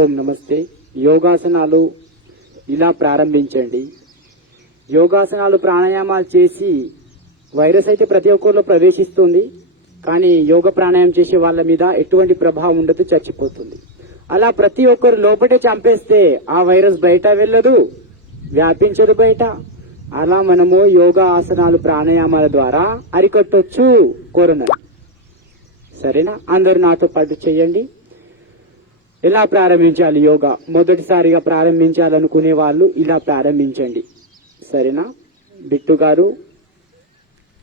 ఓం నమస్తే. యోగాసనాలు ఇలా ప్రారంభించండి. యోగాసనాలు ప్రాణాయామాలు చేసి వైరస్ అయితే ప్రతి ఒక్కరిలో ప్రవేశిస్తుంది, కానీ యోగ ప్రాణాయామం చేసే వాళ్ళ మీద ఎటువంటి ప్రభావం ఉండదు, చచ్చిపోతుంది. అలా ప్రతి ఒక్కరు లోపటే చంపేస్తే ఆ వైరస్ బయట వెళ్ళదు, వ్యాపించదు బయట. అలా మనము యోగా ఆసనాలు ప్రాణాయామాల ద్వారా అరికట్టొచ్చు కరోనా. సరేనా? అందరూ నాతో పాటు చేయండి. ఎలా ప్రారంభించాలి యోగా? మొదటిసారిగా ప్రారంభించాలనుకునే వాళ్ళు ఇలా ప్రారంభించండి. సరేనా? బిట్టు గారు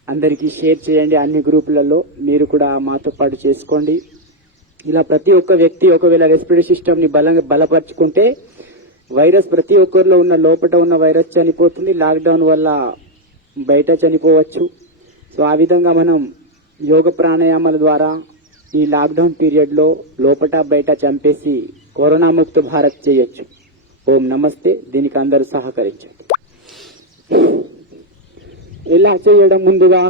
అందరికీ షేర్ చేయండి, అన్ని గ్రూపులలో మీరు కూడా మాతో పాటు చేసుకోండి. ఇలా ప్రతి ఒక్క వ్యక్తి ఒకవేళ రెస్పిరేటరీ సిస్టమ్ ని బలపరుచుకుంటే వైరస్ ప్రతి ఒక్కరిలో ఉన్న లోపల ఉన్న వైరస్ చనిపోతుంది. లాక్డౌన్ వల్ల బయట చనిపోవచ్చు. సో ఆ విధంగా మనం యోగ ప్రాణాయామాల ద్వారా ఈ లాక్డౌన్ పీరియడ్ లో లోపట బయట చంపేసి కరోనా ముక్త భారత్ చేయొచ్చు. ఓం నమస్తే. దీనికి అందరూ సహకరించండి. ఇలా చేయడం ముందుగా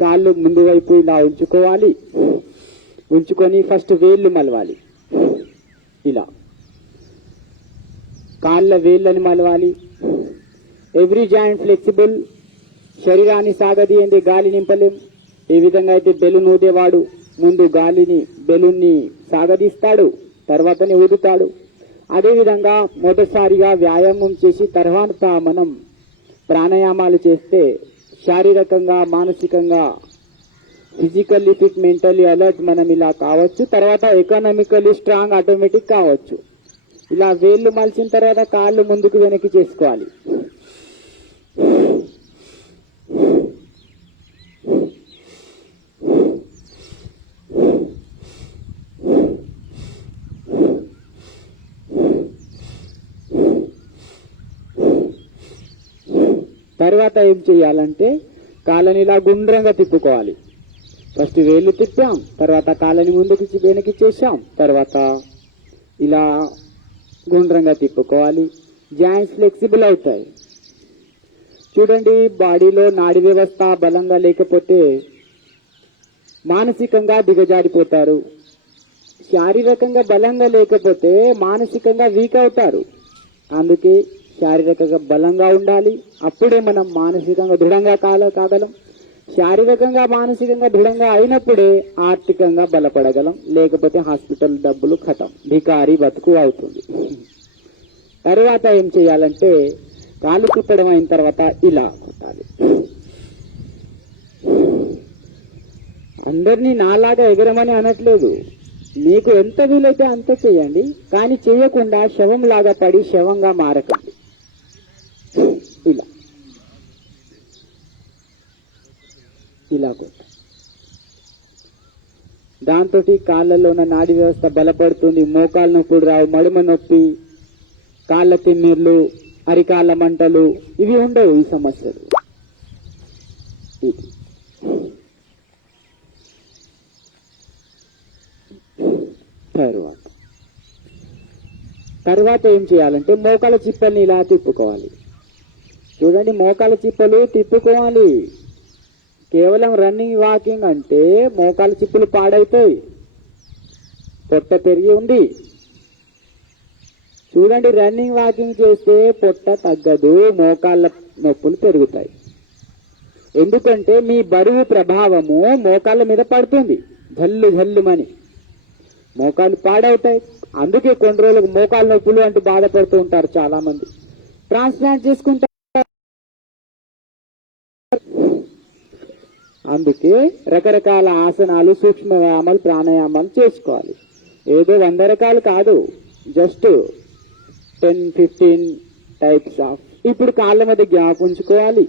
కాళ్ళు ముందు వైపు ఇలా ఉంచుకోవాలి. ఉంచుకొని ఫస్ట్ వేళ్లు మలవాలి. ఇలా కాళ్ళ వేళ్ళని మలవాలి. Every joint flexible. శరీరాన్ని సాగదీయండి, గాలి నింపలేం. ఏ విధంగా అయితే బెలూన్ ఊదేవాడు ముందు బెలూన్ని సాగదీస్తాడు, తర్వాతనే ఊదుతాడు. అదేవిధంగా మొదటిసారిగా వ్యాయామం చేసి తర్వాత మనం ప్రాణాయామాలు చేస్తే శారీరకంగా, మానసికంగా, ఫిజికల్లీ ఫిట్, మెంటల్లీ అలర్ట్ మనం ఇలా కావచ్చు. తర్వాత ఎకనామికల్లీ స్ట్రాంగ్ ఆటోమేటిక్ కావచ్చు. ఇలా వేళ్లు మలిచిన తర్వాత కాళ్ళు ముందుకు వెనక్కి చేసుకోవాలి. తర్వాత ఏం చేయాలంటే కాళ్ళని ఇలా గుండ్రంగా తిప్పుకోవాలి. ఫస్ట్ వేళ్ళు తిప్పాం, తర్వాత కాళ్ళని ముందుకు వెనక్కి చేసాం, తర్వాత ఇలా గుండ్రంగా తిప్పుకోవాలి. జాయింట్స్ ఫ్లెక్సిబుల్ అవుతాయి. చూడండి, బాడీలో నాడీ వ్యవస్థ బలంగా లేకపోతే మానసికంగా దిగజారిపోతారు. శారీరకంగా బలంగా లేకపోతే మానసికంగా వీక్ అవుతారు. అందుకే శారీరకంగా బలంగా ఉండాలి. అప్పుడే మనం మానసికంగా దృఢంగా కాగలం. శారీరకంగా, మానసికంగా దృఢంగా అయినప్పుడే ఆర్థికంగా బలపడగలం. లేకపోతే హాస్పిటల్ డబ్బులు ఖతం, భికారి బతుకు అవుతుంది. తర్వాత ఏం చేయాలంటే కాళ్ళు తిప్పడం అయిన తర్వాత ఇలా కొట్టాలి. అందరినీ నాలాగా ఎగరమని అనట్లేదు. మీకు ఎంత వీలైతే అంత చేయండి, కానీ చేయకుండా శవం లాగా పడి శవంగా మారకండి. ఇలా కొట్ట. దాంతో కాళ్ళల్లో ఉన్న నాడీ వ్యవస్థ బలపడుతుంది. మోకాళ్ళ నొప్పులు రావు, మడుమ నొప్పి, కాళ్ళ తిమ్మిర్లు, అరికాళ్ళ మంటలు ఇవి ఉండవు. ఈ సమస్యలు తర్వాత ఏం చేయాలంటే మోకాళ్ళ చిప్పల్ని ఇలా తిప్పుకోవాలి. చూడండి, మోకాళ్ళ చిప్పలు తిప్పుకోవాలి. కేవలం రన్నింగ్, వాకింగ్ అంటే మోకాళ్ళ చిప్పులు పాడైతాయి. పొట్ట పెరిగి ఉంది. చూడండి, రన్నింగ్, వాకింగ్ చేస్తే పొట్ట తగ్గదు, మోకాళ్ళ నొప్పులు పెరుగుతాయి. ఎందుకంటే మీ బరువు ప్రభావము మోకాళ్ళ మీద పడుతుంది. జల్లుమని మోకాళ్ళు పాడవుతాయి. అందుకే కొన్ని రోజులకు మోకాళ్ళ నొప్పులు అంటూ బాధపడుతూ ఉంటారు చాలా మంది. ట్రాన్స్ప్లాంట్ చేసుకుంటారు. అందుకే రకరకాల ఆసనాలు, సూక్ష్మ వ్యాయామాలు, ప్రాణాయామాలు చేసుకోవాలి. ఏదో 100 రకాలు కాదు, జస్ట్ 10-15 టైప్స్ ఆఫ్. ఇప్పుడు కాళ్ళ మీద గ్యాప్ ఉంచుకోవాలి.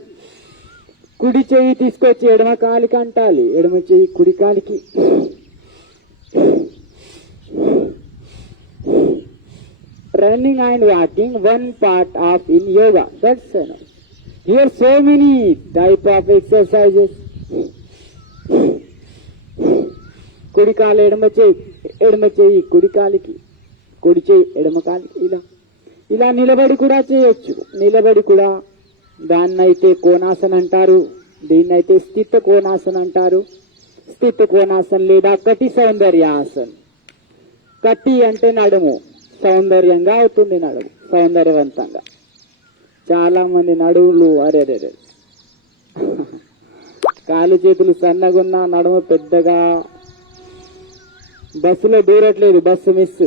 కుడి చెయ్యి తీసుకొచ్చి ఎడమ కాలికి అంటాలి, ఎడమ చెయ్యి కుడి కాలికి. Running and walking one part of in yoga. That's enough. Here so many type of exercises. కుడి కాలు ఎడమ చెయ్యి కుడి కాలికి, కుడి చెయ్యి ఎడమ కాలికి. ఇలా నిలబడి కూడా చేయొచ్చు. నిలబడి కూడా దాన్నైతే కోణాసన అంటారు, దీన్నైతే స్థిత కోణాసన అంటారు. స్థిత కోణాసన లేదా కటి సౌందర్యాసన్. కటి అంటే నడుము, సౌందర్యంగా అవుతుంది నడుము, సౌందర్యవంతంగా. చాలా మంది నడువులు అరే కాలు చేతులు సన్నగున్నా నడుము పెద్దగా, బస్సులో దూరట్లేదు, బస్సు మిస్,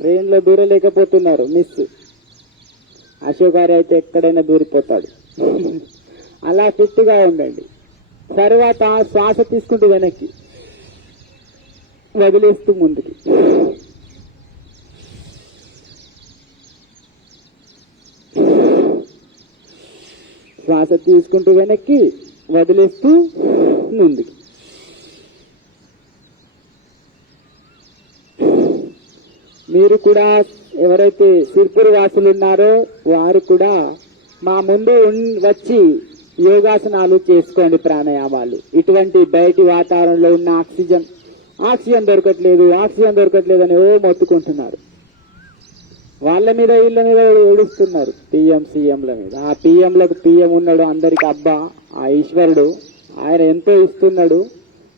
ట్రైన్లో దూరలేకపోతున్నారు, మిస్. అశోక్ గారు అయితే ఎక్కడైనా దూరిపోతాడు. అలా ఫిట్గా ఉండండి. తర్వాత శ్వాస తీసుకుంటూ వెనక్కి, వదిలేస్తూ ముందుకి. శ్వాస తీసుకుంటూ వెనక్కి, వదిలేస్తూ ముందుకి. మీరు కూడా ఎవరైతే సిర్పూర్ వాసులు ఉన్నారో వారు కూడా మా ముందు వచ్చి యోగాసనాలు చేసుకోండి, ప్రాణాయామాలు. ఇటువంటి బయటి వాతావరణంలో ఉన్న ఆక్సిజన్ దొరకట్లేదు అని మొత్తుకుంటున్నారు. వాళ్ళ మీద వీళ్ళ మీద ఏడుస్తున్నారు, పిఎం సీఎంల మీద. ఆ పిఎంలకు పిఎం ఉన్నాడు, అందరికి అబ్బా ఆ ఈశ్వరుడు. ఆయన ఎంతో ఇస్తున్నాడు,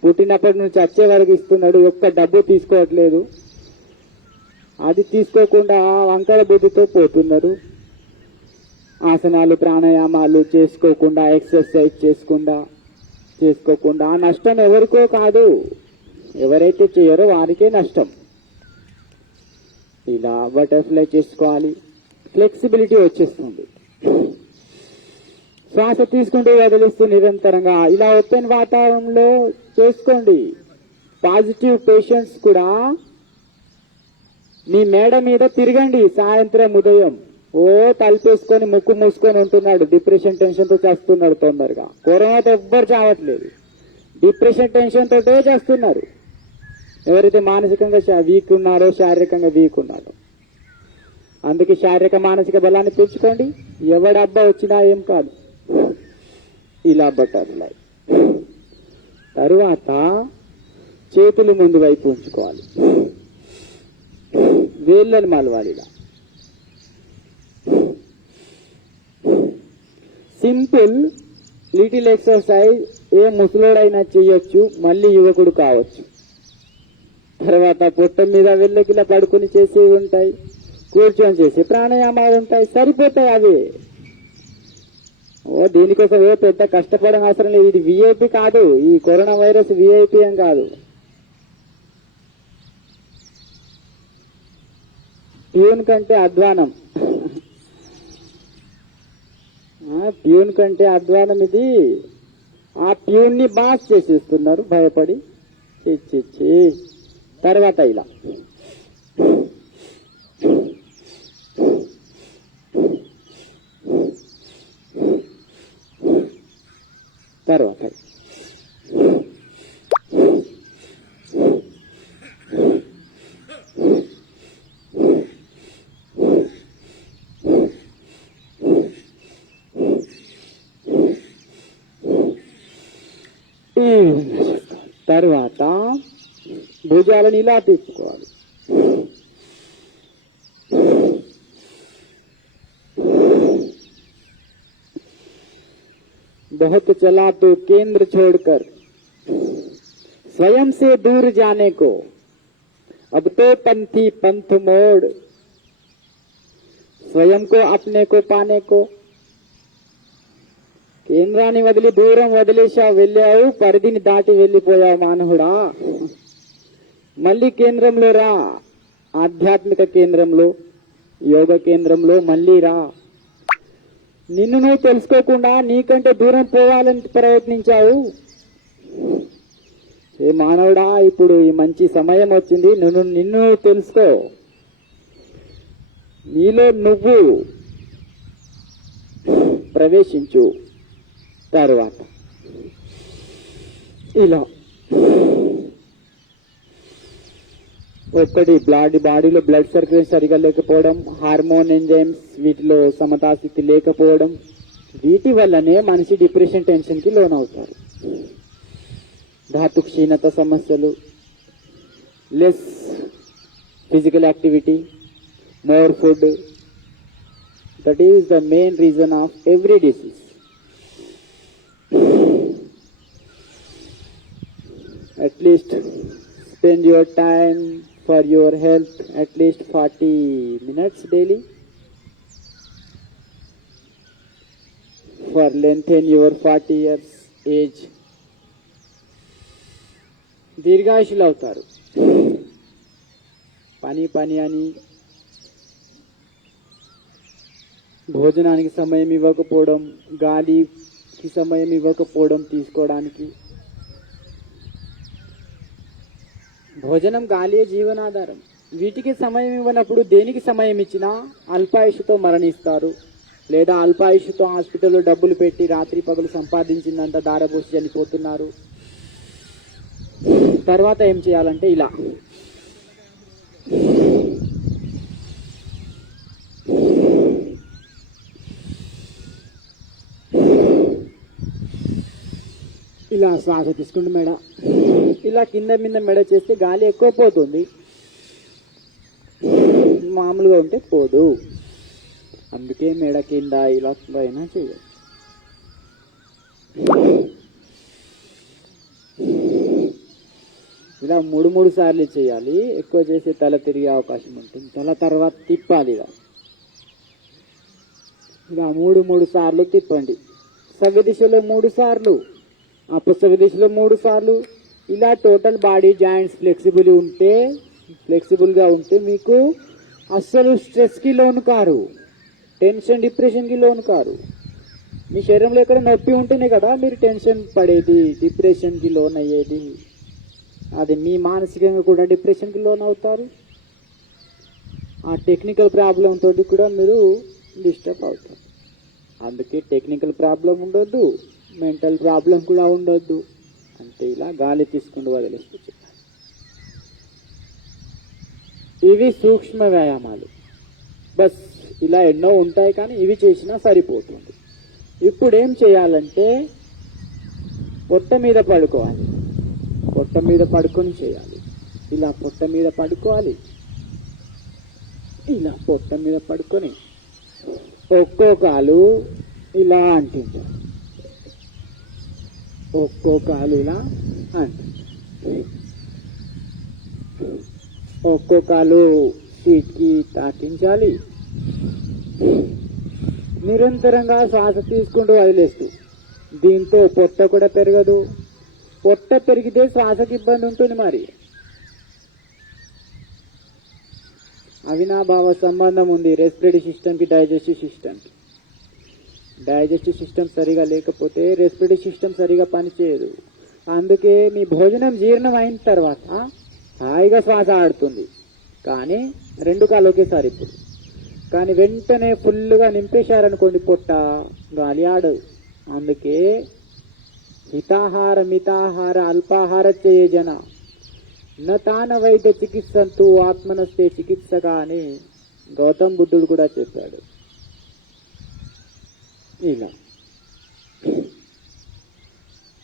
పుట్టినప్పటి నుంచి వచ్చే వరకు ఇస్తున్నాడు, ఒక్క డబ్బు తీసుకోవట్లేదు. అది తీసుకోకుండా వంకర బుద్ధితో పోతున్నారు. ఆసనాలు ప్రాణాయామాలు చేసుకోకుండా, ఎక్సర్సైజ్ చేసుకోకుండా ఆ నష్టం ఎవరికో కాదు, ఎవరైతే చేయరో వారికే నష్టం. ఇలా బటర్ఫ్లై చేసుకోవాలి, ఫ్లెక్సిబిలిటీ వచ్చేస్తుంది. శ్వాస తీసుకుంటూ వదిలిస్తూ నిరంతరంగా ఇలా ఓపెన్ వాతావరణంలో చేసుకోండి. పాజిటివ్ పేషెంట్స్ కూడా మీ మేడ మీద తిరగండి. సాయంత్రం ఉదయం తలుపేసుకొని ముక్కు మూసుకొని ఉంటున్నాడు, డిప్రెషన్ టెన్షన్ తో చేస్తున్నాడు. తొందరగా కరోనాతో ఎవ్వరు చావట్లేదు, డిప్రెషన్ టెన్షన్ తోటే చేస్తున్నారు. ఎవరైతే మానసికంగా వీక్ ఉన్నారో, శారీరకంగా వీక్ ఉన్నారో. అందుకే శారీరక మానసిక బలాన్ని పెంచుకోండి. ఎవడబ్బా వచ్చినా ఏం కాదు. ఇలా బటర్ఫ్లై. తరువాత చేతులు ముందు వైపు ఉంచుకోవాలి, వేళ్ళని మలవాలి. ఇలా సింపుల్ లిటిల్ ఎక్సర్సైజ్. ఏ ముసలోడైనా చేయొచ్చు, మళ్ళీ యువకుడు కావచ్చు. తర్వాత పొట్ట మీద వెళ్ళకిలా పడుకుని చేసేవి ఉంటాయి, కూర్చొని చేసే ప్రాణాయామాలు ఉంటాయి, సరిపోతాయి అవి. దీనికోసం పెద్ద కష్టపడడం అవసరం లేదు. ఇది విఐపి కాదు, ఈ కరోనా వైరస్ విఐపి ఏం కాదు. ప్యూన్ కంటే అధ్వానం, ప్యూన్ కంటే అధ్వానం ఇది. ఆ ప్యూన్ ని బాస్ చేసేస్తున్నారు భయపడి. తర్వాత ఇలా తర్వాత తర్వాత భుజాలను ఇలా తిప్పుకోవాలి. बहुत चला तो केंद्र छोड़कर स्वयं से दूर जाने को, अब तो पंथी पंथ मोड़, स्वयं को अपने को पाने को. కేంద్రాన్ని వదిలి దూరం వదిలేసావు, వెళ్ళావు, పరిధిని దాటి వెళ్ళిపోయావు మానవుడా. మళ్ళీ కేంద్రంలో రా, ఆధ్యాత్మిక కేంద్రంలో, యోగ కేంద్రంలో మళ్ళీ రా. నిన్ను నువ్వు తెలుసుకోకుండా నీకంటే దూరం పోవాలని ప్రయత్నించావు. ఏ మానవుడా, ఇప్పుడు ఈ మంచి సమయం వచ్చింది, నిన్ను తెలుసుకో. నీలో నువ్వు ప్రవేశించు. తర్వాత ఇలా ఒక్కటి బాడీలో బ్లడ్ సర్క్యులేషన్ సరిగా లేకపోవడం, హార్మోన్ ఎంజైమ్స్ వీటిలో సమతాస్థితి లేకపోవడం, వీటి వల్లనే మనిషి డిప్రెషన్ టెన్షన్ కి లోన్ అవుతారు. ధాతు క్షీణత సమస్యలు, less physical activity, more food, that is the main reason of every disease. At least spend your time for your health at least 40 minutes daily. For lengthen your 40 years age. దీర్ఘాయుషులు అవుతారు. పని అని భోజనానికి సమయం ఇవ్వకపోవడం, గాలికి సమయం ఇవ్వకపోవడం తీసుకోవడానికి. భోజనం, గాలియే జీవనాధారం. వీటికి సమయం ఇవ్వనప్పుడు దేనికి సమయం ఇచ్చినా అల్పాయుషుతో మరణిస్తారు, లేదా అల్పాయుషుతో హాస్పిటల్లో డబ్బులు పెట్టి రాత్రి పగలు సంపాదించిందంతా దారపోసి చనిపోతున్నారు. తర్వాత ఏం చేయాలంటే ఇలా శ్వాస తీసుకుంటూ మెడ ఇలా కింద మీద మెడ చేస్తే గాలి ఎక్కువ పోతుంది, మామూలుగా ఉంటే పోదు. అందుకే మెడ కింద ఇలా అయినా చేయాలి. ఇలా 3 సార్లు చేయాలి. ఎక్కువ చేస్తే తల తిరిగే అవకాశం ఉంటుంది. తల తర్వాత తిప్పాలి. ఇలా 3 సార్లు తిప్పండి. సవ్య దిశలో 3 సార్లు, అపసవ్య దిశలో 3 సార్లు. ఇలా టోటల్ బాడీ జాయింట్స్ ఫ్లెక్సిబుల్గా ఉంటే మీకు అస్సలు స్ట్రెస్కి లోను కారు, టెన్షన్ డిప్రెషన్కి లోను కారు. మీ శరీరంలో ఎక్కడ నొప్పి ఉంటేనే కదా మీరు టెన్షన్ పడేది, డిప్రెషన్కి లోన్ అయ్యేది. అది మీ మానసికంగా కూడా డిప్రెషన్కి లోన్ అవుతారు. ఆ టెక్నికల్ ప్రాబ్లం తోటి కూడా మీరు డిస్టర్బ్ అవుతారు. అందుకే టెక్నికల్ ప్రాబ్లం ఉండొద్దు, మెంటల్ ప్రాబ్లం కూడా ఉండొద్దు. అంటే ఇలా గాలి తీసుకుంటూ వదిలేస్తూ చేయాలి. ఇవి సూక్ష్మ వ్యాయామాలు. బస్ ఇలా ఎన్నో ఉంటాయి, కానీ ఇవి చేసినా సరిపోతుంది. ఇప్పుడు ఏం చేయాలంటే పొట్ట మీద పడుకోవాలి. పొట్ట మీద పడుకొని చేయాలి. ఇలా పొట్ట మీద పడుకోవాలి. ఇలా పొట్ట మీద పడుకొని ఒక్కో కాలు ఇలా అంటించాలి. ఒక్కో కాలు ఇలా ఒక్కో కాలు సీట్కి తాకించాలి. నిరంతరంగా శ్వాస తీసుకుంటూ వదిలేస్తూ. దీంతో పొట్ట కూడా పెరగదు. పొట్ట పెరిగితే శ్వాసకి ఇబ్బంది ఉంటుంది. మరి అవినాభావ సంబంధం ఉంది రెస్పిరేటరీ సిస్టమ్కి, డైజెస్టివ్ సిస్టమ్కి. డైజెస్టివ్ సిస్టమ్ సరిగా లేకపోతే రెస్పిరేటరీ సిస్టమ్ సరిగా పనిచేయదు. అందుకే మీ భోజనం జీర్ణం అయిన తర్వాత హాయిగా శ్వాస ఆడుతుంది, కానీ 2 కాళ్ళు ఒకేసారి ఇప్పుడు. కానీ వెంటనే ఫుల్గా నింపేశారనుకోండి పొట్ట, గాలి ఆడదు. అందుకే హితాహార మితాహార అల్పాహార చేయ జన నతాన వైద్య చికిత్సంతు ఆత్మనస్తే చికిత్సగా అని గౌతమ్ బుద్ధుడు కూడా చెప్పాడు. ఇలా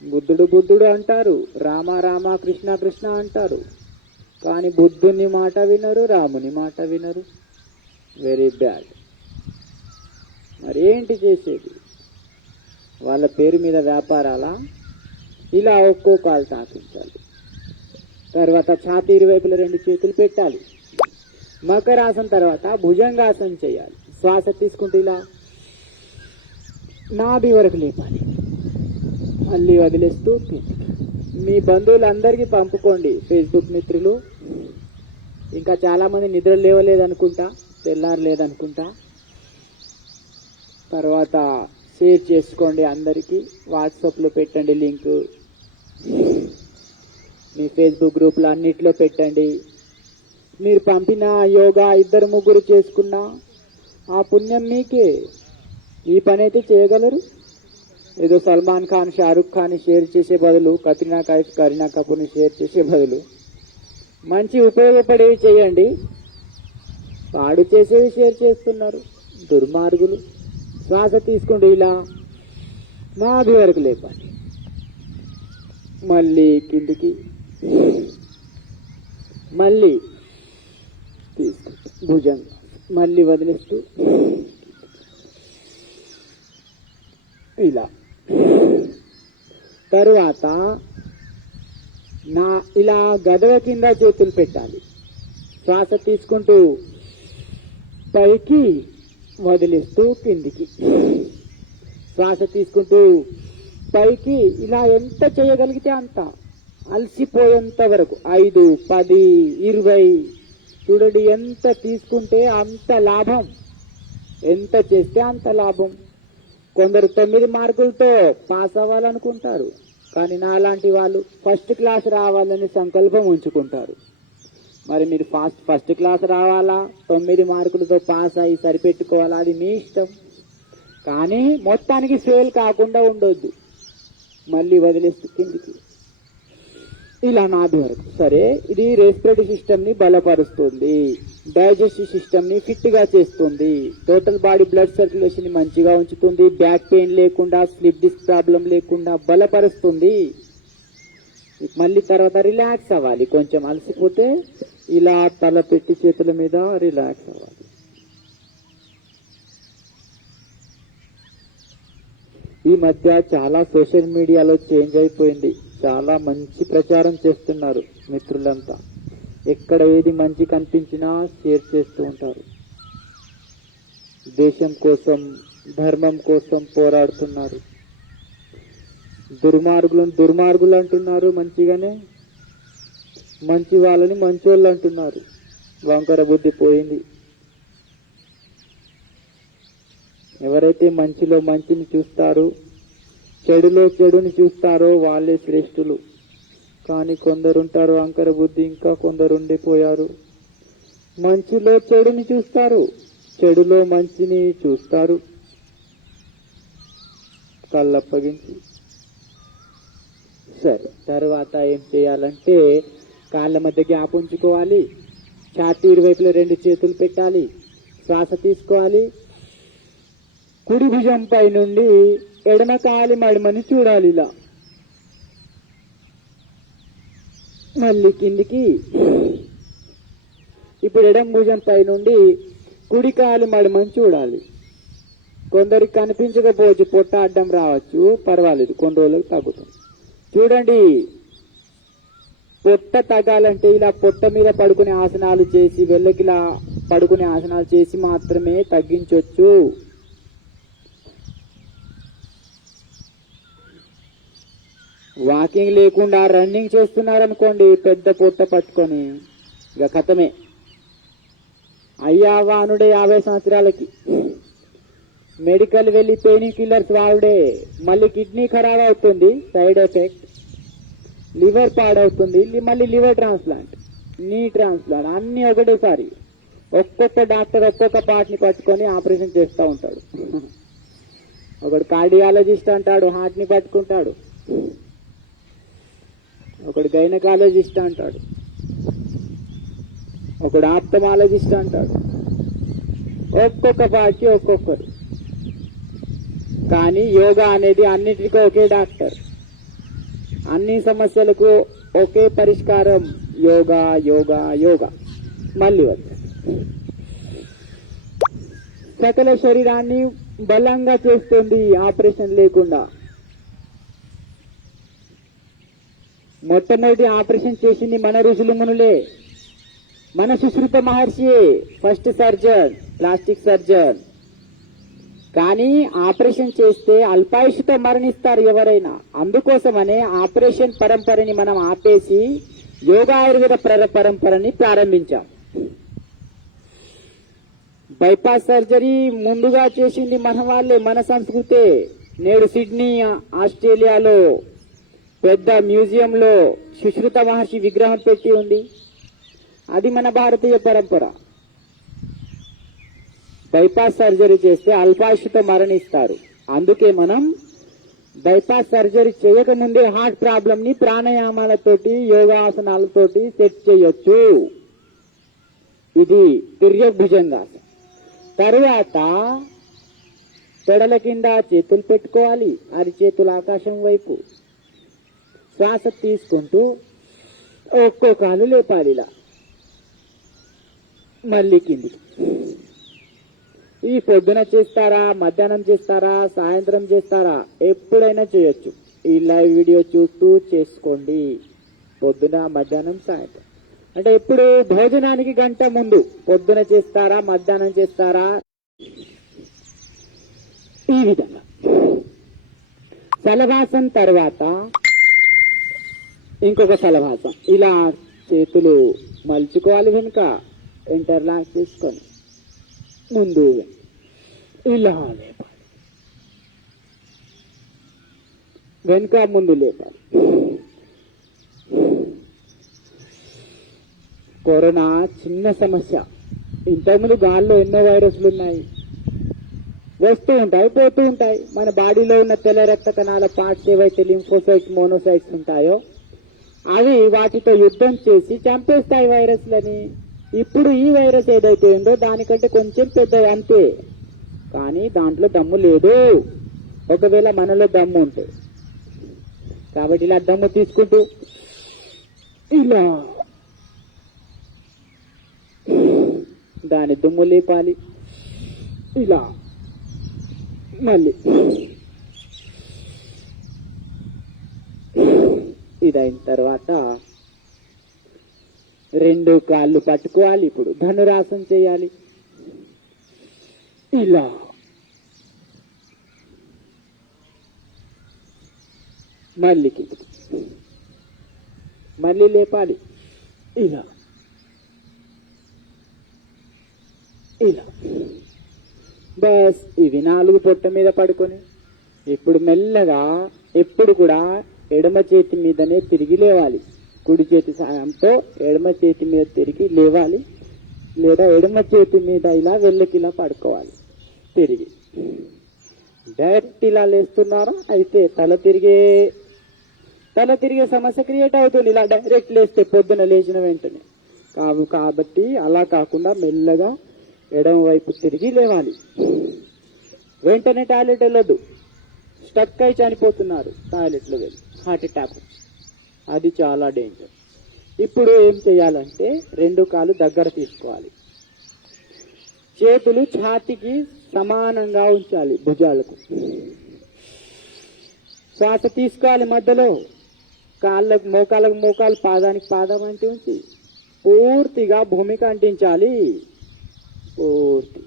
బుద్ధుడు అంటారు, రామ రామ కృష్ణ కృష్ణ అంటారు, కానీ బుద్ధుని మాట వినరు, రాముని మాట వినరు. Very bad. మరి ఏంటి చేసేది? వాళ్ళ పేరు మీద వ్యాపారాలా? ఇలా ఒక్కో కాలు తాకించాలి. తర్వాత ఛాతీ ఇరువైపుల 2 చేతులు పెట్టాలి. మకరాసనం తర్వాత భుజంగాసనం చేయాలి. శ్వాస తీసుకుంటూ ఇలా నాభి వరకు లేపాలి. మళ్ళీ వదిలేస్తూ మీ బంధువులందరికీ పంపుకోండి. ఫేస్బుక్ మిత్రులు ఇంకా చాలా మంది నిద్ర లేవలేదనుకుంటా, తెల్లారలేదనుకుంటా. తర్వాత షేర్ చేసుకోండి అందరికీ, వాట్సాప్లో పెట్టండి లింక్, మీ ఫేస్బుక్ గ్రూప్లో అన్నిట్లో పెట్టండి. మీరు పంపిన యోగా 2-3 చేసుకున్నా ఆ పుణ్యం మీకే. ఈ పని అయితే చేయగలరు. ఏదో సల్మాన్ ఖాన్, షారుఖ్ ఖాన్ షేర్ చేసే బదులు, కత్రినా కైఫ్, కరీనా కపూర్ని షేర్ చేసే బదులు మంచి ఉపయోగపడేవి చేయండి. పాడు చేసేవి షేర్ చేస్తున్నారు దుర్మార్గులు. శ్వాస తీసుకుంటూ ఇలా నాభి వరకు లేపండి. మళ్ళీ కిందికి, మళ్ళీ తీసుకుంటూ భుజంగా, మళ్ళీ వదిలేస్తూ ఇలా. తరువాత ఇలా గదవ కింద చేతులు పెట్టాలి. శ్వాస తీసుకుంటూ పైకి వదిలిస్తూ కిందికి, శ్వాస తీసుకుంటూ పైకి. ఇలా ఎంత చేయగలిగితే అంత, అలసిపోయేంత వరకు 5, 10, 20 చూడండి. ఎంత తీసుకుంటే అంత లాభం, ఎంత చేస్తే అంత లాభం. కొందరు 9 మార్కులతో పాస్ అవ్వాలనుకుంటారు, కానీ నాలాంటి వాళ్ళు ఫస్ట్ క్లాస్ రావాలని సంకల్పం ఉంచుకుంటారు. మరి మీరు ఫస్ట్ క్లాస్ రావాలా, 9 మార్కులతో పాస్ అయ్యి సరిపెట్టుకోవాలా, అది మీ ఇష్టం. కానీ మొత్తానికి ఫెయిల్ కాకుండా ఉండొద్దు. మళ్ళీ వదిలేస్తూ కిందికి, ఇలా నాభి వరకు. సరే, ఇది రెస్పిరేటరీ సిస్టమ్ ని బలపరుస్తుంది, డైజెస్టివ్ సిస్టమ్ ని ఫిట్ గా చేస్తుంది, టోటల్ బాడీ బ్లడ్ సర్క్యులేషన్ ని మంచిగా ఉంచుతుంది, బ్యాక్ పెయిన్ లేకుండా, స్లిప్ డిస్క్ ప్రాబ్లం లేకుండా బలపరుస్తుంది. మళ్ళీ తర్వాత రిలాక్స్ అవ్వాలి. కొంచెం అలసిపోతే ఇలా తల పెట్టి చేతుల మీద రిలాక్స్ అవ్వాలి. ఈ మధ్య చాలా సోషల్ మీడియాలో చేంజ్ అయిపోయింది. చాలా మంచి ప్రచారం చేస్తున్నారు మిత్రులంతా. ఎక్కడ ఏది మంచి కనిపించినా షేర్ చేస్తూ ఉంటారు. దేశం కోసం, ధర్మం కోసం పోరాడుతున్నారు. దుర్మార్గులు అంటున్నారు మంచిగానే, మంచి వాళ్ళని మంచోళ్ళు అంటున్నారు. వంకర బుద్ధి పోయింది. ఎవరైతే మంచిలో మంచిని చూస్తారో, చెడులో చెడుని చూస్తారో వాళ్ళే శ్రేష్ఠులు. కానీ కొందరుంటారు వంకర బుద్ధి, ఇంకా కొందరు ఉండిపోయారు. మంచిలో చెడుని చూస్తారు, చెడులో మంచిని చూస్తారు. కళ్ళప్పగించి. సరే, తర్వాత ఏం చేయాలంటే కాళ్ళ మధ్య గ్యాప్ ఉంచుకోవాలి. ఛాతీ ఇరువైపులో 2 చేతులు పెట్టాలి. శ్వాస తీసుకోవాలి. కుడి భుజంపై నుండి ఎడమ కాలి మడిమని చూడాలి. ఇలా మళ్ళీ కిందికి. ఇప్పుడు ఎడమ భుజంపై నుండి కుడి కాలి మడిమని చూడాలి. కొందరికి కనిపించకపోవచ్చు, పొట్ట అడ్డం రావచ్చు, పర్వాలేదు, కొన్ని రోజులకు తగ్గుతుంది. చూడండి, పొట్ట తగ్గాలంటే ఇలా పొట్ట మీద పడుకునే ఆసనాలు చేసి, వెళ్ళకిలా పడుకునే ఆసనాలు చేసి మాత్రమే తగ్గించవచ్చు. వాకింగ్ లేకుండా రన్నింగ్ చేస్తున్నారనుకోండి, పెద్ద పొట్ట పట్టుకొని, ఇక కథమే. అయ్యా వానుడే 50 సంవత్సరాలకి మెడికల్ వెళ్ళి పెయిన్ కిల్లర్స్ వాడుడే, మళ్ళీ కిడ్నీ ఖరాబ్ అవుతుంది, సైడ్ ఎఫెక్ట్, లివర్ పాడవుతుంది, మళ్ళీ లివర్ ట్రాన్స్ప్లాంట్, నీ ట్రాన్స్ప్లాంట్, అన్ని ఒకటేసారి. ఒక్కొక్క డాక్టర్ ఒక్కొక్క పార్ట్ ని పట్టుకొని ఆపరేషన్ చేస్తూ ఉంటాడు. ఒకడు కార్డియాలజిస్ట్ అంటాడు, హార్ట్ ని పట్టుకుంటాడు. ఒకడు గైనకాలజిస్ట్ అంటాడు, ఒకడు ఆప్థమాలజిస్ట్ అంటాడు. ఒక్కొక్క పార్టీ ఒక్కొక్కరు. కానీ యోగా అనేది అన్నిటికీ ఒకే డాక్టర్, అన్ని సమస్యలకు ఒకే పరిష్కారం. యోగా యోగా యోగా. మళ్ళీ సకల శరీరాన్ని బలంగా చేస్తుంది ఆపరేషన్ లేకుండా. మొట్టమొదటి ఆపరేషన్ చేసింది మన ఋషులు మునులే, మన సుశ్రుత మహర్షియే ఫస్ట్ సర్జన్, ప్లాస్టిక్ సర్జన్. కానీ ఆపరేషన్ చేస్తే అల్పాయుషుతో మరణిస్తారు ఎవరైనా. అందుకోసమనే ఆపరేషన్ పరంపరని మనం ఆపేసి యోగా ఆయుర్వేద పరంపరని ప్రారంభించాం. బైపాస్ సర్జరీ ముందుగా చేసింది మన వాళ్ళే, మన సంస్కృతే. నేడు సిడ్నీ ఆస్ట్రేలియాలో పెద్ద మ్యూజియంలో సుశ్రుత మహర్షి విగ్రహం పెట్టి ఉంది. అది మన భారతీయ పరంపర. బైపాస్ సర్జరీ చేస్తే అల్పాయుషుతో మరణిస్తారు. అందుకే మనం బైపాస్ సర్జరీ చేయకముందే హార్ట్ ప్రాబ్లం ని ప్రాణాయామాలతోటి, యోగాసనాలతోటి సెట్ చేయొచ్చు. ఇది తిర్యభుజంగాసనం. తరువాత తొడల కింద చేతులు పెట్టుకోవాలి, అరిచేతులు ఆకాశం వైపు. శ్వాస తీసుకుంటూ ఒక్కో కాలు లేపాలి. ఇలా మళ్ళీ కిందికి. ఈ పొద్దున చేస్తారా, మధ్యాహ్నం చేస్తారా, సాయంత్రం చేస్తారా, ఎప్పుడైనా చేయొచ్చు. ఈ లైవ్ వీడియో చూస్తూ చేసుకోండి. పొద్దున, మధ్యాహ్నం, సాయంత్రం. అంటే ఇప్పుడు భోజనానికి గంట ముందు, పొద్దున చేస్తారా మధ్యాహ్నం చేస్తారా, ఈ విధంగా. సలవాసం తర్వాత ఇంకొక సలవాసం. ఇలా చేతులు మలుచుకోవాలి, వెనుక ఇంటర్లాక్ చేసుకొని ముందు ఇలా లేపాలి, వెనుక ముందు లేపాలి. కరోనా చిన్న సమస్య. ఇంతకుముందు గాల్లో ఎన్నో వైరస్లు ఉన్నాయి, వస్తూ ఉంటాయి పోతూ ఉంటాయి. మన బాడీలో ఉన్న తెల్ల రక్త కణాల పార్ట్స్ ఏవైతే లింఫోసైట్స్ మోనోసైట్స్ ఉంటాయో అవి వాటితో యుద్ధం చేసి చంపేస్తాయి వైరస్లని. ఇప్పుడు ఈ వైరస్ ఏదైతే ఉందో దానికంటే కొంచెం పెద్దది అంతే, కానీ దాంట్లో దమ్ము లేదు. ఒకవేళ మనలో దమ్ము ఉంటే, కాబట్టి ఇలా దమ్ము తీసుకుంటూ ఇలా దాని దుమ్ము లేపాలి. ఇలా మళ్ళీ ఇదైన తర్వాత రెండు కాళ్ళు పట్టుకోవాలి. ఇప్పుడు ధనురాసనం చేయాలి. ఇలా మళ్ళీ కిందకి, మళ్ళీ లేపాలి. ఇలా ఇలా బస్. ఇవి 4 పొట్ట మీద పడుకొని ఇప్పుడు మెల్లగా ఎప్పుడు కూడా ఎడమ చేతి మీదనే తిరిగి లేవాలి. కుడి చేతి సాయంతో ఎడమ చేతి మీద తిరిగి లేవాలి, లేదా ఎడమ చేతి మీద ఇలా వెళ్ళకిలా పడుకోవాలి. తిరిగి డైరెక్ట్ ఇలా లేస్తున్నారా అయితే తల తిరిగే సమస్య క్రియేట్ అవుతుంది. ఇలా డైరెక్ట్ లేస్తే పొద్దున లేచిన వెంటనే కాబట్టి అలా కాకుండా మెల్లగా ఎడమ వైపు తిరిగి లేవాలి. వెంటనే టాయిలెట్ వెళ్ళొద్దు, స్టక్ అయి చనిపోతున్నారు టాయిలెట్లో వెళ్ళి, హార్ట్ అటాక్, అది చాలా డేంజర్. ఇప్పుడు ఏం చేయాలంటే 2 కాళ్ళు దగ్గర తీసుకోవాలి, చేతులు ఛాతీకి సమానంగా ఉంచాలి, భుజాలకు. శ్వాస తీసుకోవాలి, మధ్యలో కాళ్ళకు మోకాలు పాదానికి పాదం అంటే ఉంచి పూర్తిగా భూమికి అంటించాలి. పూర్తి.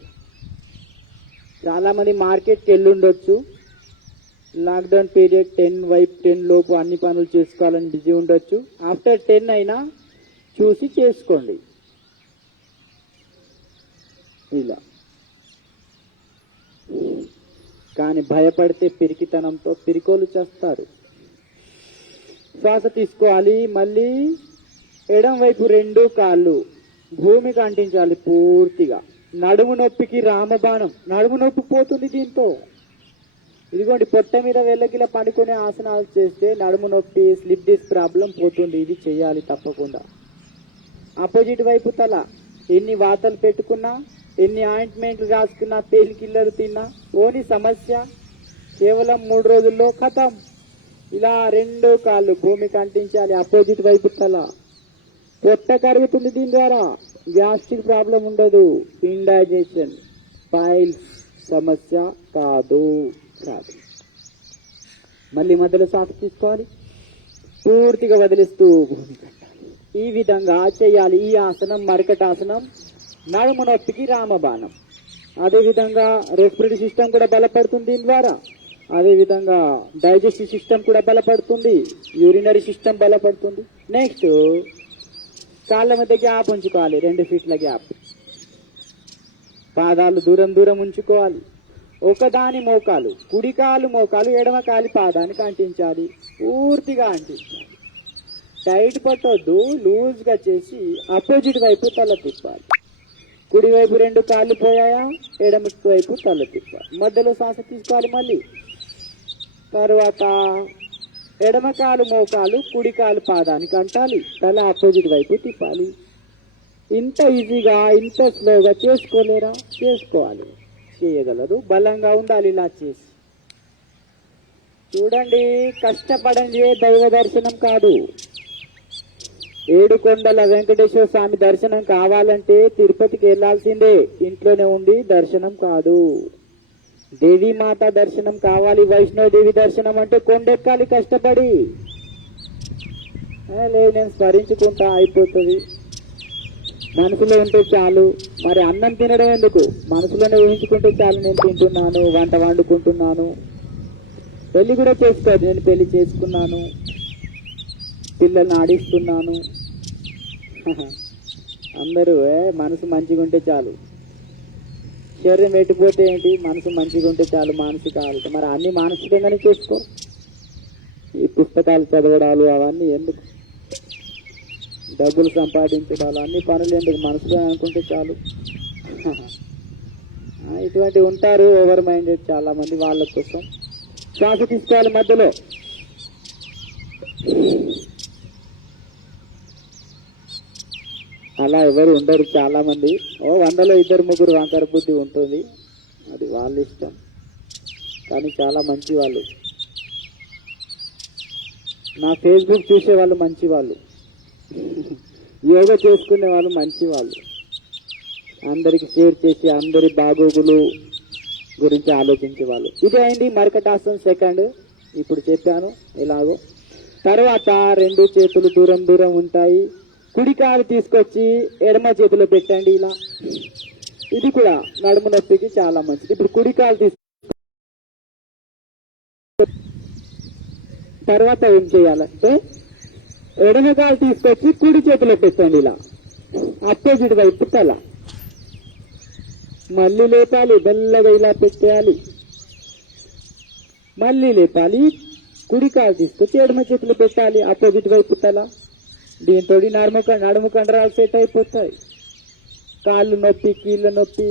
చాలా మంది మార్కెట్కి వెళ్ళుండొచ్చు, లాక్డౌన్ పీరియడ్ 10 లోపు అన్ని పనులు చేసుకోవాలని బిజీ ఉండొచ్చు. ఆఫ్టర్ 10 అయినా చూసి చేసుకోండి. ఇలా కానీ భయపడితే పిరికితనంతో పిరికోలు చేస్తారు. శ్వాస తీసుకోవాలి. మళ్ళీ ఎడం వైపు 2 కాళ్ళు భూమికి అంటించాలి పూర్తిగా. నడుము నొప్పికి రామబాణం, నడుము నొప్పి పోతుంది దీంతో. ఇదిగోండి, పొట్ట మీద వెళ్ళకిలా పడుకునే ఆసనాలు చేస్తే నడుము నొప్పి, స్లిప్ డిస్క్ ప్రాబ్లం పోతుంది. ఇది చేయాలి తప్పకుండా. ఆపోజిట్ వైపు తల. ఎన్ని వాతలు పెట్టుకున్నా, ఎన్ని ఆయింట్మెంట్లు రాసుకున్నా, పెయిన్ కిల్లర్ తిన్నా ఓని సమస్య కేవలం 3 రోజుల్లో ఖతం. ఇలా 2 కాళ్ళు భూమికి అంటించాలి. ఆపోజిట్ వైపు తల. పొట్ట కరుగుతుంది దీని ద్వారా. గ్యాస్ట్రిక్ ప్రాబ్లం ఉండదు, ఇండైజెషన్, పైల్స్ సమస్య కాదు. మళ్ళీ మధ్యలో శ్వాస తీసుకోవాలి, పూర్తిగా వదిలిస్తూ భూమి కట్టాలి. ఈ విధంగా చేయాలి. ఈ ఆసనం మరకటాసనం, నడుము నొప్పికి రామబాణం. అదేవిధంగా రెస్పిరేటరీ సిస్టమ్ కూడా బలపడుతుంది దీని ద్వారా. అదేవిధంగా డైజెస్టివ్ సిస్టమ్ కూడా బలపడుతుంది, యూరినరీ సిస్టమ్ బలపడుతుంది. నెక్స్ట్ కాళ్ళ మధ్య గ్యాప్ ఉంచుకోవాలి, 2 ఫీట్ల గ్యాప్. పాదాలు దూరం ఉంచుకోవాలి. ఒకదాని మోకాలు, కుడికాలు మోకాలు ఎడమ కాలి పాదానికి అంటించాలి, పూర్తిగా అంటించాలి. టైట్ పట్టొద్దు, లూజ్ గా చేసి అపోజిట్ వైపు తల తిప్పాలి. కుడి వైపు 2 కాళ్ళు పోయాయా, ఎడమ వైపు తల తిప్పాలి. మధ్యలో శ్వాస తీసుకోవాలి. మళ్ళీ తర్వాత ఎడమ కాలు మోకాలు కుడి కాలు పాదానికి అంటాలి, తల ఆపోజిట్ వైపు తిప్పాలి. ఇంత ఈజీగా ఇంత స్లోగా చేసుకోలేరా? చేసుకోవాలి, చేయగలరు. బలంగా ఉండాలి ఇలా చేసి. చూడండి, కష్టపడండి, దైవ దర్శనం కాదు. 7 కొండల వెంకటేశ్వర స్వామి దర్శనం కావాలంటే తిరుపతికి వెళ్లాల్సిందే, ఇంట్లోనే ఉండి దర్శనం కాదు. దేవీమాత దర్శనం కావాలి, వైష్ణోదేవి దర్శనం అంటే కొండెక్కాలి కష్టపడి. లేదు నేను స్మరించుకుంటా అయిపోతుంది, మనసులో ఉంటే చాలు. మరి అన్నం తినడం ఎందుకు, మనసులోనే ఊహించుకుంటే చాలు. నేను తింటున్నాను, వంట వండుకుంటున్నాను, పెళ్లి కూడా చేసుకోవచ్చు, నేను పెళ్లి చేసుకున్నాను, పిల్లల్ని ఆడిస్తున్నాను. అందరూ మనసు మంచిగా ఉంటే చాలు. శరీరం ఎట్టిపోతే ఏంటి, మనసు మంచిగా ఉంటే చాలు. మానసిక ఆరోగ్యం మరి అన్ని మానసికంగానే చేసుకో. ఈ పుస్తకాలు చదవడాలు అవన్నీ ఎందుకు, డబ్బులు సంపాదించడాలు అన్ని పనులు ఎందుకు, మనసులో అనుకుంటే చాలు. ఇటువంటి ఉంటారు ఓవర్ మైండెడ్ చాలా మంది. వాళ్ళ కోసం శ్వాస తీసుకోవాలి మధ్యలో. అలా ఎవరు ఉండరు చాలా మంది. 100లో 2-3 వంకర బుద్ధి ఉంటుంది, అది వాళ్ళ ఇష్టం. కానీ చాలా మంచి వాళ్ళు. నా ఫేస్బుక్ చూసే వాళ్ళు మంచి వాళ్ళు, యోగా చేసుకునే వాళ్ళు మంచి వాళ్ళు, అందరికి షేర్ చేసి అందరి బాగోగులు గురించి ఆలోచించే వాళ్ళు. ఇదే అయింది మర్కటాసన్ సెకండ్. ఇప్పుడు చెప్పాను ఇలాగో. తర్వాత 2 చేతులు దూరం దూరం ఉంటాయి. కుడి కాలు తీసుకొచ్చి ఎడమ చేతిలో పెట్టండి ఇలా. ఇది కూడా నడుము నొప్పికి చాలా మంచిది. ఇప్పుడు కుడి కాలు తర్వాత ఏం చేయాలంటే ఎడమ కాలు తీసుకొచ్చి కుడి చేతిలో పెట్టండి ఇలా, అపోజిట్ వైపు తల. మళ్ళీ లేపాలి, మెల్లగా ఇలా పెట్టేయాలి, మళ్ళీ లేపాలి. కుడి కాలు తీసుకొచ్చి ఎడమ చేతిలో పెట్టాలి, అపోజిట్ వైపు తల. దీంతో నడుము కండరాలు సెట్ అయిపోతాయి. కాళ్ళు నొప్పి, కీళ్ళ నొప్పి,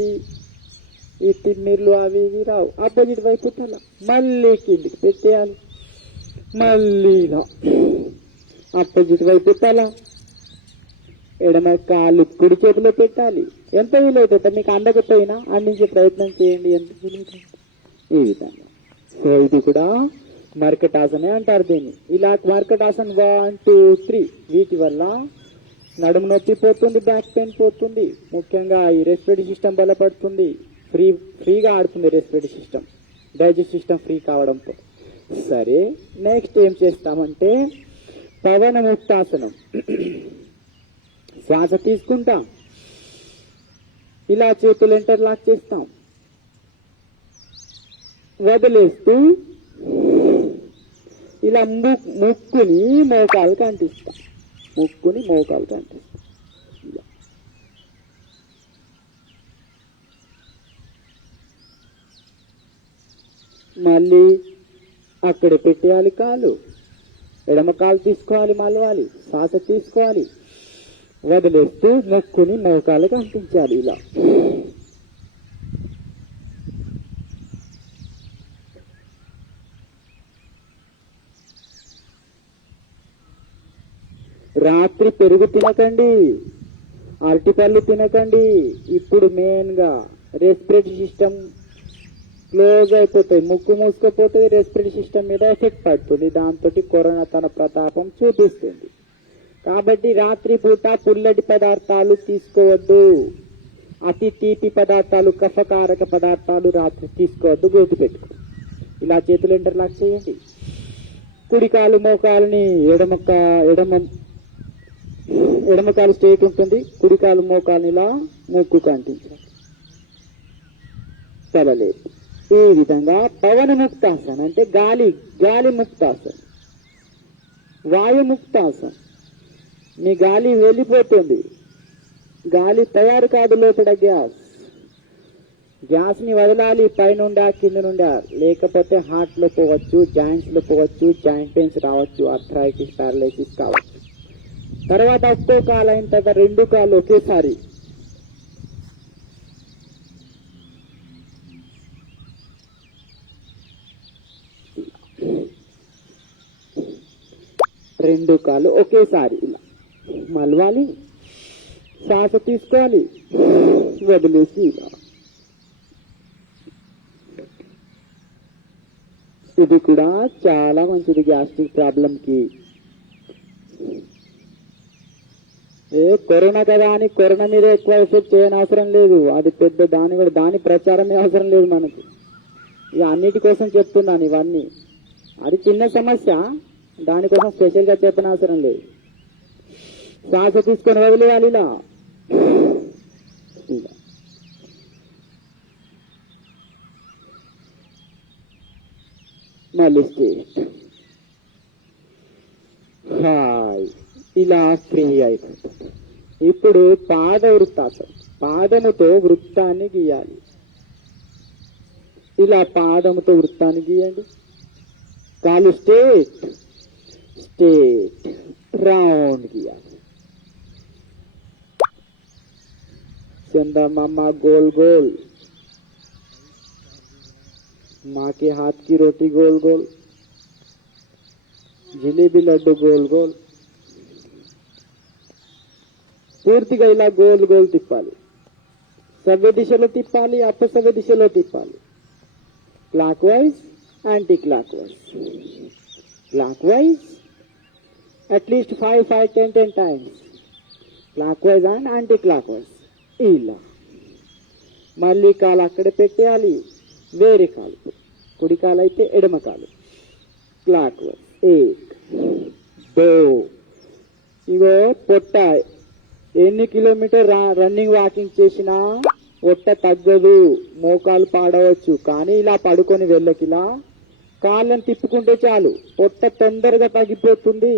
ఈ తిమ్మిర్లు అవి ఇవి రావు. అపోజిట్ వైపు తల, మళ్ళీ కిందికి పెట్టేయాలి, మళ్ళీ అపోజిట్ వైపు తల. ఎడమ కాళ్ళు కుడి చేతిలో పెట్టాలి. ఎంత వీలైతే మీకు అందకపోయినా అందించే ప్రయత్నం చేయండి, ఎంత వీలైతే ఈ విధంగా. సో ఇది కూడా మర్కటాసనే అంటారు దీన్ని. ఇలా మర్కటాసన్ 1, 2, 3 వీటి వల్ల నడుము నొప్పి పోతుంది, బ్యాక్ పెయిన్ పోతుంది, ముఖ్యంగా ఈ రెస్పిరేటరీ సిస్టమ్ బలపడుతుంది, ఫ్రీగా ఆడుతుంది respiratory system, digest system free కావడంతో. సరే, నెక్స్ట్ ఏం చేస్తామంటే పవన ముక్తాసనం. శ్వాస తీసుకుంటాం, ఇలా చేతులు ఇంటర్లాక్ చేస్తాం, వదిలేస్తూ ఇలా ముక్కుని మోకాలు కంటిస్తాం, ముక్కుని మోకాలు కంటిస్తాం. మళ్ళీ అక్కడే పెట్టేయాలి కాలు, ఎడమ కాలు తీసుకోవాలి, మలవాలి, శ్వాస తీసుకోవాలి, వదిలేస్తూ ముక్కుని మోకాలు కంటించాలి ఇలా. రాత్రి పెరుగు తినకండి, అరటిపళ్ళు తినకండి. ఇప్పుడు మెయిన్ గా రెస్పిరేటరీ సిస్టమ్ క్లోజ్ అయిపోతాయి, ముక్కు మూసుకపోతుంది, రెస్పిరేటరీ సిస్టమ్ మీద ఎఫెక్ట్ పడుతుంది, దాంతో కరోనా తన ప్రతాపం చూపిస్తుంది. కాబట్టి రాత్రి పూట పుల్లటి పదార్థాలు తీసుకోవద్దు, అతి తీపి పదార్థాలు, కఫకారక పదార్థాలు రాత్రి తీసుకోవద్దు, గుర్తుపెట్టుకో. ఇలా చేతులు ఇంటర్లాక్ చేయండి. కుడికాలు మోకాలని ఎడమ కాలు స్ట్రైట్ ఉంటుంది, కుడికాలు మోకాలని ఇలా ముక్కు కంటించాలి, తలలేదు. ఈ విధంగా పవన ముక్తాసన్ అంటే గాలి ముక్తాసన్, వాయు ముక్తాసన్. మీ గాలి వెళ్ళిపోతుంది, గాలి తయారు కాదు లోపల గ్యాస్ ని వదలాలి, పైనుండా కింద నుండా. లేకపోతే హార్ట్ లో పోవచ్చు, జాయింట్స్ లో పోవచ్చు, జాయింట్ పెయిన్స్ రావచ్చు, ఆర్థరైటిస్, పారలైసిస్ కావచ్చు. తర్వాత ఒక్కో కాలు అయిన తర్వాత 2 కాళ్ళు ఒకేసారి ఇలా మలవాలి, శ్వాస తీసుకోవాలి, వదిలేసి ఇలా. ఇది కూడా చాలా మంచిది గ్యాస్ట్రిక్ ప్రాబ్లం కి. కరోనా కదా అని కరోనా మీద ఎక్కువ ఎఫెక్ట్ చేయని అవసరం లేదు, అది పెద్ద దాని ప్రచారమే అవసరం లేదు మనకి. ఇక అన్నిటి కోసం చెప్తున్నాను ఇవన్నీ. అది చిన్న సమస్య, దానికోసం స్పెషల్ గా చెప్పిన అవసరం లేదు. శ్వాస తీసుకొని వదిలేయాలి ఇలా, ఇలా మళ్ళీ స్ట్రేట్. హాయ్. ఇలా ఫ్రీ అయిపోతుంది. ఇప్పుడు పాద వృత్తాసనం. పాదముతో వృత్తాన్ని గీయాలి. ఇలా పాదముతో వృత్తాన్ని గీయండి. కాలు స్ట్రేట్ స్ట్రేట్ రౌండ్ గీయాలి. चंदा गोल गोल, माँ के हाथ की रोटी गोल गोल, जिलेबी लड्डू गोल गोल. పూర్తిగా ఇలా గోల్ గోల్ తిప్పాలి. సవ్య దిశలో తిప్పాలి, అపసవ్య దిశలో తిప్పాలి. Clock wise, anti clock wise. Clock wise at least 5, 10 times. Clock wise and anti clock wise. ఇలా మళ్ళీ కాలు అక్కడే పెట్టేయాలి. వేరే కాలు, కుడి కాలు అయితే ఎడమ కాలు. Clock wise. 1, 2. ఇగో పొట్ట ఎన్ని కిలోమీటర్ రన్నింగ్ వాకింగ్ చేసినా పొట్ట తగ్గదు, మోకాలు పాడవచ్చు. కానీ ఇలా పడుకొని వెళ్ళకిలా కాళ్ళని తిప్పుకుంటే చాలు, పొట్ట తొందరగా తగ్గిపోతుంది.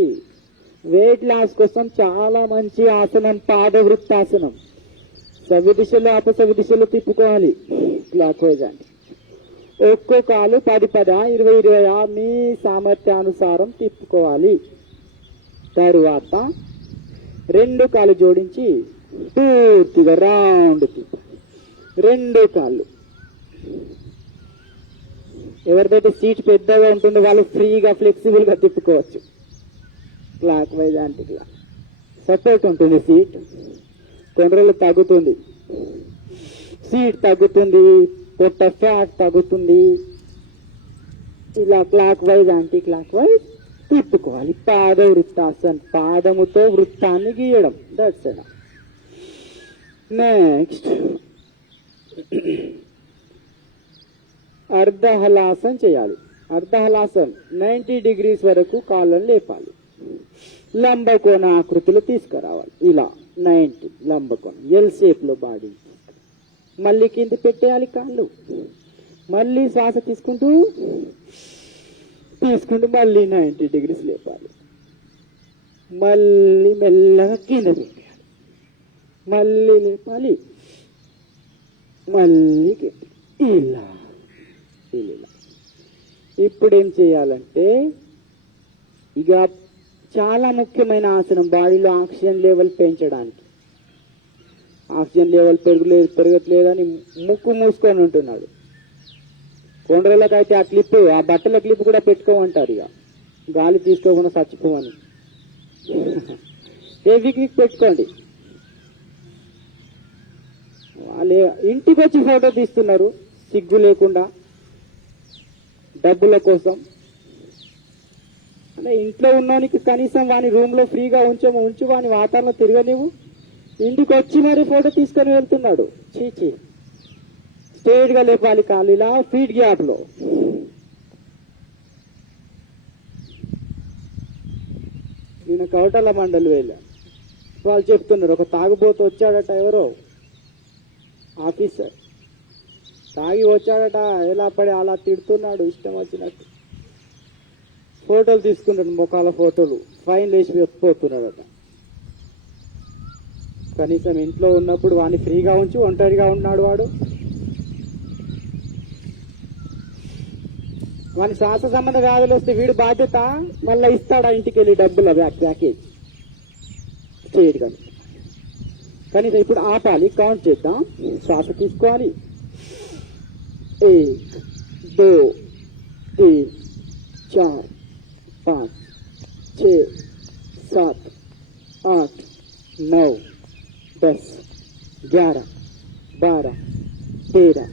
వెయిట్ లాస్ కోసం చాలా మంచి ఆసనం పాదవృత్తాసనం. సవ్య దిశలో అపసవ్య దిశలో తిప్పుకోవాలి. క్లాక్ వైజ్ అండి. ఒక్కో కాలు 10, 20 మీ సామర్థ్యానుసారం తిప్పుకోవాలి. తరువాత 2 కాలు జోడించి పూర్తిగా రౌండ్ తిప్పాలి. 2 కాళ్ళు. ఎవరిదైతే సీట్ పెద్దగా ఉంటుందో వాళ్ళు ఫ్రీగా ఫ్లెక్సిబుల్ గా తిప్పుకోవచ్చు. క్లాక్ వైజ్ అంటే సపోర్ట్ ఉంటుంది. సీట్ కొండ్రలు తగ్గుతుంది, సీట్ తగ్గుతుంది, పొట్ట ఫ్యాట్ తగ్గుతుంది. ఇలా clock wise anti clock wise తిప్పుకోవాలి. పాద వృత్తాసన్, పాదముతో వృత్తాన్ని గీయడం. That's it. నెక్స్ట్ అర్ధహలాసన్ చేయాలి. అర్ధహలాసన్ 90 degrees వరకు కాళ్ళను లేపాలి. లంబకోణ ఆకృతిలో తీసుకురావాలి. ఇలా 90 లంబకోణం, ఎల్ షేప్ లో బాడీ. మళ్ళీ కింద పెట్టేయాలి కాళ్ళు. మళ్ళీ శ్వాస తీసుకుంటూ మళ్ళీ 90 degrees లేపాలి. మళ్ళీ మెల్లగా కింద పెట్టేయాలి. మళ్ళీ లేపాలి. మళ్ళీ ఇలా ఇలా. ఇప్పుడు ఏం చేయాలంటే ఇక చాలా ముఖ్యమైన ఆసనం బాడీలో ఆక్సిజన్ లెవెల్ పెంచడానికి. ఆక్సిజన్ లెవెల్ పెరగట్లేదని ముక్కు మూసుకొని ఉంటున్నాడు. కొండ్రలకైతే ఆ క్లిప్, ఆ బట్టల క్లిప్ కూడా పెట్టుకోమంటారు. ఇక గాలి తీసుకోకుండా చచ్చిపోమని. ఫెవిక్విక్ పెట్టుకోండి. వాళ్ళే ఇంటికి వచ్చి ఫోటో తీస్తున్నారు సిగ్గు లేకుండా, డబ్బుల కోసం. అంటే ఇంట్లో ఉన్నవానికి కనీసం వాని రూమ్ లో ఫ్రీగా ఉంచు, వాని వాతావరణం తిరగనివ్వు. ఇంటికి వచ్చి మరి ఫోటో తీసుకొని వెళ్తున్నాడు. చీచి. స్ట్రేట్ గా లేపాలి కాలు ఇలా ఫీట్ గ్యాప్ లో. నేను కవటల మండలి వెళ్ళాను. వాళ్ళు చెప్తున్నారు, ఒక తాగుబోతు వచ్చాడట, ఎవరో ఆఫీసర్ తాగి వచ్చాడట, ఎలా పడి అలా తిడుతున్నాడు ఇష్టం వచ్చినట్టు. ఫోటోలు తీసుకున్నాడు, ముఖాల ఫోటోలు, ఫైన్ వేసి పోతున్నాడట. కనీసం ఇంట్లో ఉన్నప్పుడు వాడిని ఫ్రీగా ఉంచి, ఒంటరిగా ఉన్నాడు వాడు. వాని శ్వాస సంబంధ వ్యాధులు వస్తే వీడు బాధ్యత మళ్ళీ ఇస్తాడా ఇంటికి వెళ్ళి డబ్బులు ప్యాకేజ్ చేయడు. కనీసం ఇప్పుడు ఆపాలి, కౌంట్ చేద్దాం. శ్వాస తీసుకోవాలి. 1, 2, 3, 4, 5, 6, 7, 8, 9, 10, 11, 12, 13,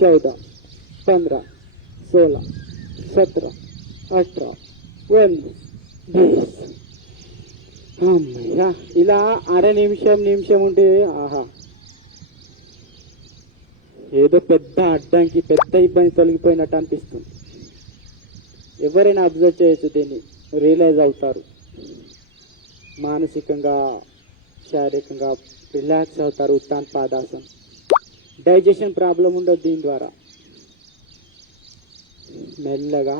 14, 15, 16, 17, 18, 19, 20. అమ్మయ్యా. ఇలా అర నిమిషం ఉంటే ఆహా, ఏదో పెద్ద అడ్డంకి, పెద్ద ఇబ్బంది తొలగిపోయినట్టు అనిపిస్తుంది. ఎవరైనా అబ్జర్వ్ చేయొచ్చు, దీన్ని రియలైజ్ అవుతారు. మానసికంగా, శారీరకంగా రిలాక్స్ అవుతారు. ఉత్తాన్ పాదాసన్. డైజెషన్ ప్రాబ్లం ఉండదు దీని ద్వారా. మెల్లగా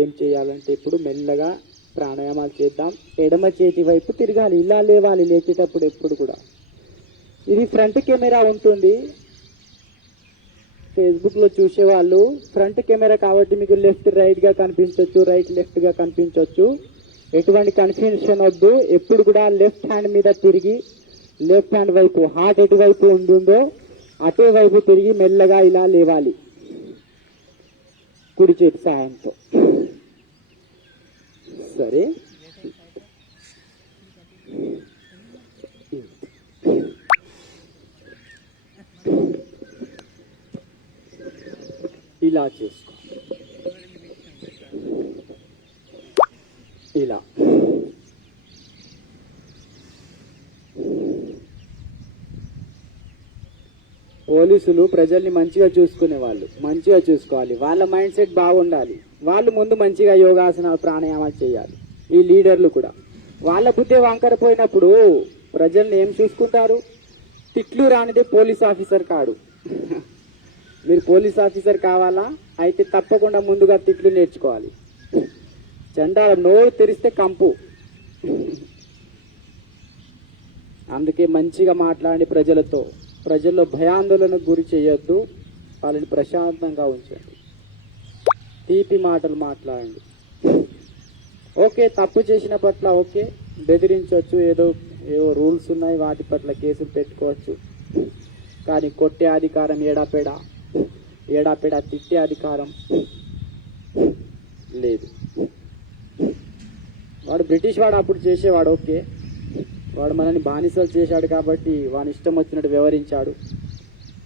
ఏం చేయాలంటే ఇప్పుడు మెల్లగా ప్రాణాయామాలు చేద్దాం. ఎడమ చేతి వైపు తిరగాలి, ఇలా లేవాలి లేచేటప్పుడు ఎప్పుడు కూడా. ఇది ఫ్రంట్ కెమెరా ఉంటుంది. ఫేస్బుక్ లో చూసేవాళ్ళు ఫ్రంట్ కెమెరా కాబట్టి మీకు లెఫ్ట్ రైట్ గా కనిపించవచ్చు, రైట్ లెఫ్ట్ గా కనిపించవచ్చు. ఎటువంటి కన్ఫ్యూషన్ వద్దు. ఎప్పుడు కూడా లెఫ్ట్ హ్యాండ్ మీద తిరిగి లెఫ్ట్ హ్యాండ్ వైపు హార్ట్ ఎటువైపు ఉంటుందో అటే వైపు తిరిగి మెల్లగా ఇలా లేవాలి కుడి చేతి సహాయంతో. సరే, ఇలా చేసుకో. ఇలా పోలీసులు ప్రజల్ని మంచిగా చూసుకునే వాళ్ళు, మంచిగా చూసుకోవాలి. వాళ్ళ మైండ్ సెట్ బాగుండాలి. వాళ్ళు ముందు మంచిగా యోగాసనాలు ప్రాణాయామాలు చేయాలి. ఈ లీడర్లు కూడా వాళ్ళ బుద్ధి వంకరపోయినప్పుడు ప్రజల్ని ఏం చూసుకుంటారు? తిట్లు రానిదే పోలీస్ ఆఫీసర్ కాడు. మీరు పోలీస్ ఆఫీసర్ కావాలా అయితే తప్పకుండా ముందుగా తిట్లు నేర్చుకోవాలి. చండాల నోరు తెరిస్తే కంపు. అందుకే మంచిగా మాట్లాడి ప్రజల్లో భయాందోళనకు గురి చేయొద్దు. వాళ్ళని ప్రశాంతంగా ఉంచండి. తీపి మాటలు మాట్లాడండి. ఓకే, తప్పు చేసిన పట్ల ఓకే బెదిరించవచ్చు, ఏదో రూల్స్ ఉన్నాయి, వాటి పట్ల కేసులు పెట్టుకోవచ్చు. కానీ కొట్టే అధికారం ఏడాపెడా తిట్టే అధికారం లేదు. వాడు బ్రిటిష్ వాడు అప్పుడు చేసేవాడు. ఓకే, వాడు మనల్ని బానిసలు చేశాడు కాబట్టి వాని ఇష్టం వచ్చినట్టు వ్యవహరించాడు.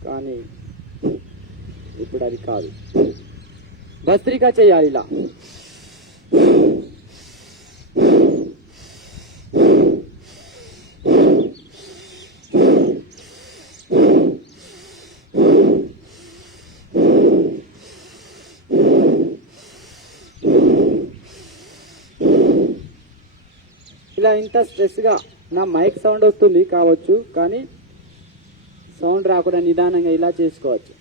కానీ ఇప్పుడు అది కాదు. భస్త్రిక చేయాలి. ఇలా ఇలా ఇంత స్ట్రెస్ గా నా మైక్ సౌండ్ వస్తుంది కావచ్చు, కానీ సౌండ్ రాకుండా నిదానంగా ఇలా చేసుకోవచ్చు.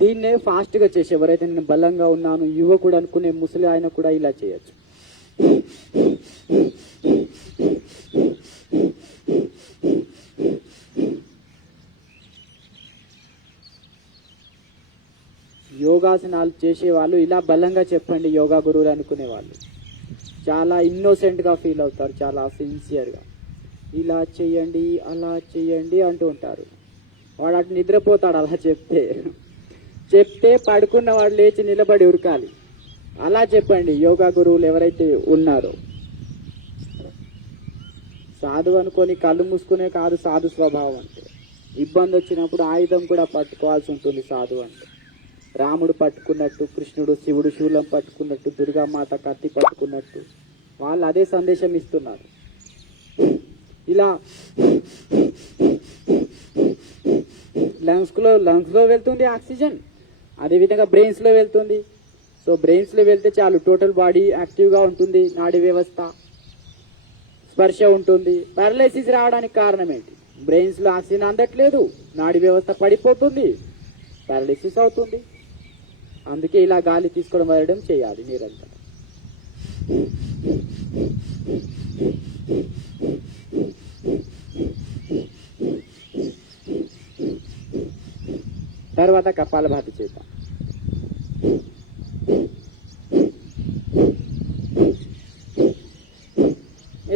దీన్నే ఫాస్ట్ గా చేసి ఎవరైతే నేను బలంగా ఉన్నాను యువకుడు అనుకునే ముసలి ఆయన కూడా ఇలా చేయొచ్చు. యోగాసనాలు చేసేవాళ్ళు ఇలా బలంగా చెప్పండి. యోగా గురువులు అనుకునే వాళ్ళు చాలా ఇన్నోసెంట్ గా ఫీల్ అవుతారు, చాలా సిన్సియర్ గా. ఇలా చెయ్యండి అలా చెయ్యండి అంటూ ఉంటారు. వాడు అటు నిద్రపోతాడు అలా చెప్తే పడుకున్న వాడు లేచి నిలబడి ఉరకాలి. అలా చెప్పండి యోగా గురువులు ఎవరైతే ఉన్నారో. సాధువు అనుకొని కళ్ళు మూసుకునే కాదు సాధు స్వభావం అంటే. ఇబ్బంది వచ్చినప్పుడు ఆయుధం కూడా పట్టుకోవాల్సి ఉంటుంది సాధువు అంటే. రాముడు పట్టుకున్నట్టు, కృష్ణుడు శివుడు శూలం పట్టుకున్నట్టు, దుర్గామాత కత్తి పట్టుకున్నట్టు వాళ్ళు అదే సందేశం ఇస్తున్నారు. ఇలా లంగ్స్ లో వెళ్తుంది ఆక్సిజన్, అదేవిధంగా బ్రెయిన్స్ లో వెళ్తుంది. సో బ్రెయిన్స్ లో వెళ్తే చాలు టోటల్ బాడీ యాక్టివ్ గా ఉంటుంది, నాడీ వ్యవస్థ స్పర్శ ఉంటుంది. పారలైసిస్ రావడానికి కారణం ఏంటి? బ్రెయిన్స్ లో ఆక్సిజన్ అందట్లేదు, నాడీ వ్యవస్థ పడిపోతుంది, పారలైసిస్ అవుతుంది. అందుకే ఇలా గాలి తీసుకోవడం వరడం చేయాలి నిరంతరం. తర్వాత కపాలభాతి చేద్దాం.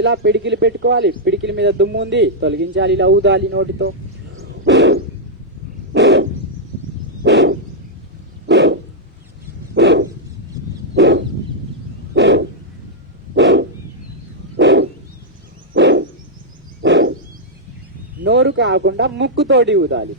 ఇలా పిడికిలు పెట్టుకోవాలి. పిడికిల మీద దుమ్ము ఉంది తొలగించాలి. ఇలా ఊదాలి నోటితో. నోరు కాకుండా ముక్కుతోటి ఊదాలి.